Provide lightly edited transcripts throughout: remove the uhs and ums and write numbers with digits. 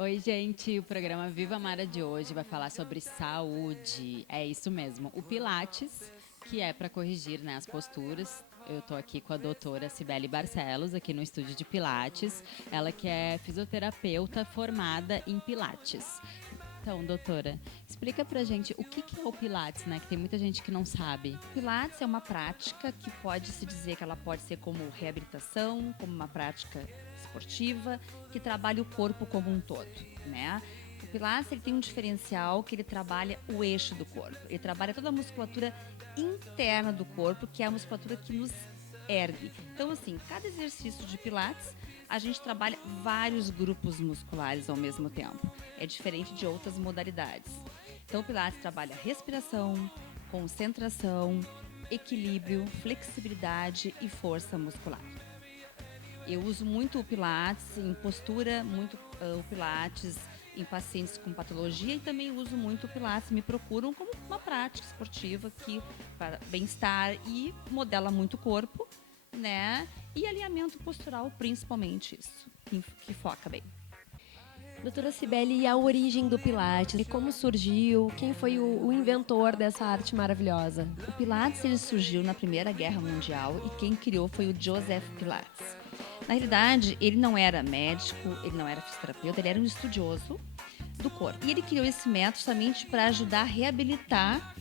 Oi, gente. O programa Viva Mara de hoje vai falar sobre saúde. É isso mesmo. O Pilates, que é para corrigir, né, as posturas. Eu tô aqui com a doutora Cibele Barcelos, aqui no estúdio de Pilates. Ela que é fisioterapeuta formada em Pilates. Então, doutora, explica pra gente o que é o Pilates, né? Que tem muita gente que não sabe. Pilates é uma prática que pode-se dizer que ela pode ser como reabilitação, como uma prática esportiva, que trabalha o corpo como um todo, né? O Pilates ele tem um diferencial que ele trabalha o eixo do corpo. Ele trabalha toda a musculatura interna do corpo, que é a musculatura que nos ergue. Então, assim, cada exercício de Pilates, a gente trabalha vários grupos musculares ao mesmo tempo. É diferente de outras modalidades. Então, o Pilates trabalha respiração, concentração, equilíbrio, flexibilidade e força muscular. Eu uso muito o Pilates em postura, muito o Pilates em pacientes com patologia e também uso muito o Pilates, me procuram como uma prática esportiva que para bem-estar e modela muito o corpo, né? E alinhamento postural, principalmente isso, que foca bem. Doutora Cibele, e a origem do Pilates? E como surgiu? Quem foi o inventor dessa arte maravilhosa? O Pilates ele surgiu na Primeira Guerra Mundial e quem criou foi o Joseph Pilates. Na realidade, ele não era médico, ele não era fisioterapeuta, ele era um estudioso do corpo. E ele criou esse método justamente para ajudar a reabilitar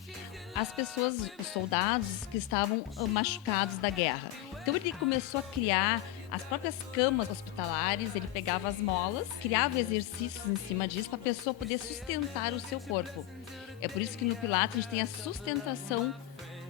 as pessoas, os soldados que estavam machucados da guerra. Então ele começou a criar as próprias camas hospitalares, ele pegava as molas, criava exercícios em cima disso para a pessoa poder sustentar o seu corpo. É por isso que no Pilates a gente tem a sustentação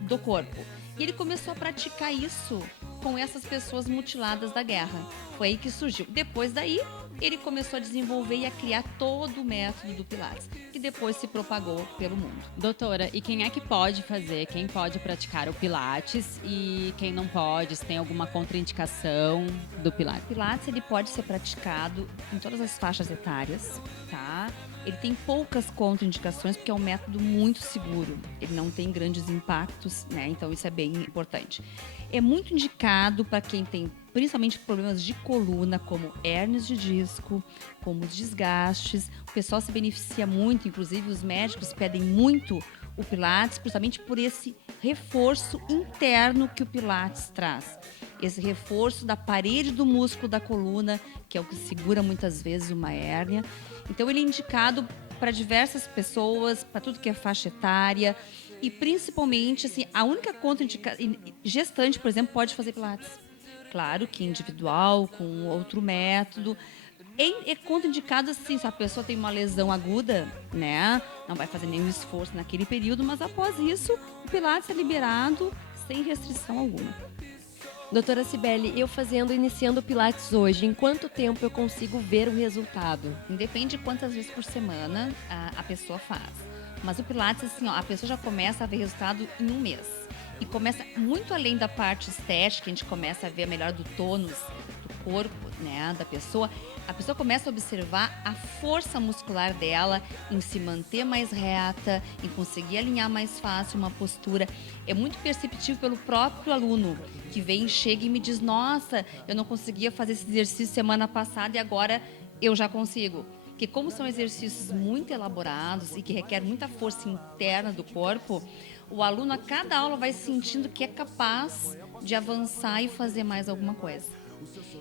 do corpo. E ele começou a praticar isso com essas pessoas mutiladas da guerra. Foi aí que surgiu. Depois daí, ele começou a desenvolver e a criar todo o método do Pilates, que depois se propagou pelo mundo. Doutora, e quem é que pode fazer? Quem pode praticar o Pilates e quem não pode? Se tem alguma contraindicação do Pilates? O Pilates ele pode ser praticado em todas as faixas etárias, tá? Ele tem poucas contraindicações porque é um método muito seguro. Ele não tem grandes impactos, né? Então isso é bem importante. É muito indicado para quem tem principalmente problemas de coluna, como hérnias de disco, como desgastes. O pessoal se beneficia muito, inclusive os médicos pedem muito o Pilates, justamente por esse reforço interno que o Pilates traz. Esse reforço da parede do músculo da coluna, que é o que segura muitas vezes uma hérnia. Então ele é indicado para diversas pessoas, para tudo que é faixa etária. E principalmente, assim, a única contraindicação, gestante, por exemplo, pode fazer Pilates. Claro que individual, com outro método. É contraindicado assim, se a pessoa tem uma lesão aguda, né? Não vai fazer nenhum esforço naquele período, mas após isso, o Pilates é liberado sem restrição alguma. Doutora Cibele, iniciando o Pilates hoje, em quanto tempo eu consigo ver o resultado? Depende de quantas vezes por semana a pessoa faz. Mas o Pilates, assim, ó, a pessoa já começa a ver resultado em um mês. E começa muito além da parte estética, a gente começa a ver a melhora do tônus do corpo, né, da pessoa. A pessoa começa a observar a força muscular dela em se manter mais reta, em conseguir alinhar mais fácil uma postura. É muito perceptível pelo próprio aluno que vem, chega e me diz: nossa, eu não conseguia fazer esse exercício semana passada e agora eu já consigo. Porque como são exercícios muito elaborados e que requer muita força interna do corpo, o aluno a cada aula vai sentindo que é capaz de avançar e fazer mais alguma coisa.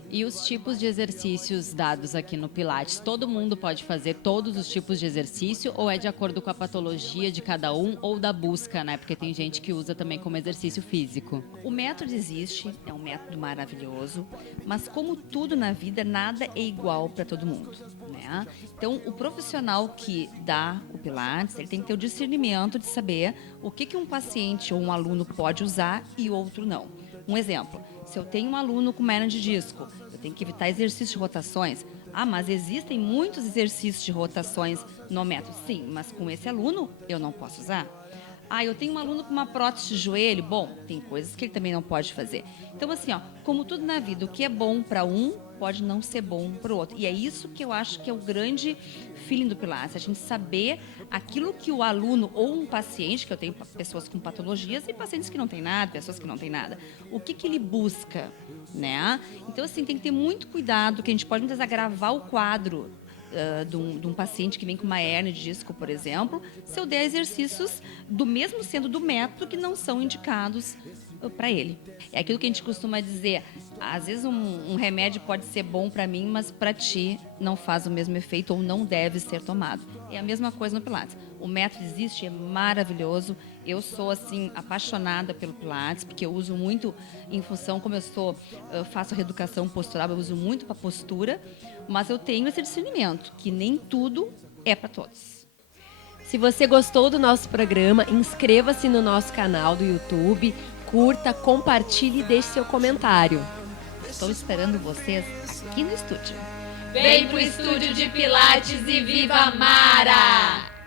E os tipos de exercícios dados aqui no Pilates, todo mundo pode fazer todos os tipos de exercício ou é de acordo com a patologia de cada um ou da busca, né? Porque tem gente que usa também como exercício físico. O método existe, é um método maravilhoso, mas como tudo na vida, nada é igual para todo mundo, né? Então, o profissional que dá o Pilates, ele tem que ter o discernimento de saber o que um paciente ou um aluno pode usar e outro não. Um exemplo, se eu tenho um aluno com hernia de disco, eu tenho que evitar exercícios de rotações. Ah, mas existem muitos exercícios de rotações no método. Sim, mas com esse aluno eu não posso usar. Ah, eu tenho um aluno com uma prótese de joelho. Bom, tem coisas que ele também não pode fazer. Então, assim, ó, como tudo na vida, o que é bom para um pode não ser bom para o outro. E é isso que eu acho que é o grande feeling do Pilates, a gente saber aquilo que o aluno ou um paciente, que eu tenho pessoas com patologias e pacientes que não têm nada, pessoas que não têm nada, o que ele busca, né? Então, assim, tem que ter muito cuidado, que a gente pode muitas vezes agravar o quadro de um paciente que vem com uma hérnia de disco, por exemplo, se eu der exercícios do mesmo sendo do método que não são indicados para ele. É aquilo que a gente costuma dizer, às vezes um remédio pode ser bom para mim, mas para ti não faz o mesmo efeito ou não deve ser tomado. É a mesma coisa no Pilates. O método existe, é maravilhoso. Eu sou, assim, apaixonada pelo Pilates, porque eu uso muito em função, como eu faço reeducação postural, eu uso muito para postura, mas eu tenho esse discernimento, que nem tudo é para todos. Se você gostou do nosso programa, inscreva-se no nosso canal do YouTube, curta, compartilhe e deixe seu comentário. Estou esperando vocês aqui no estúdio. Vem pro estúdio de Pilates e viva Mara!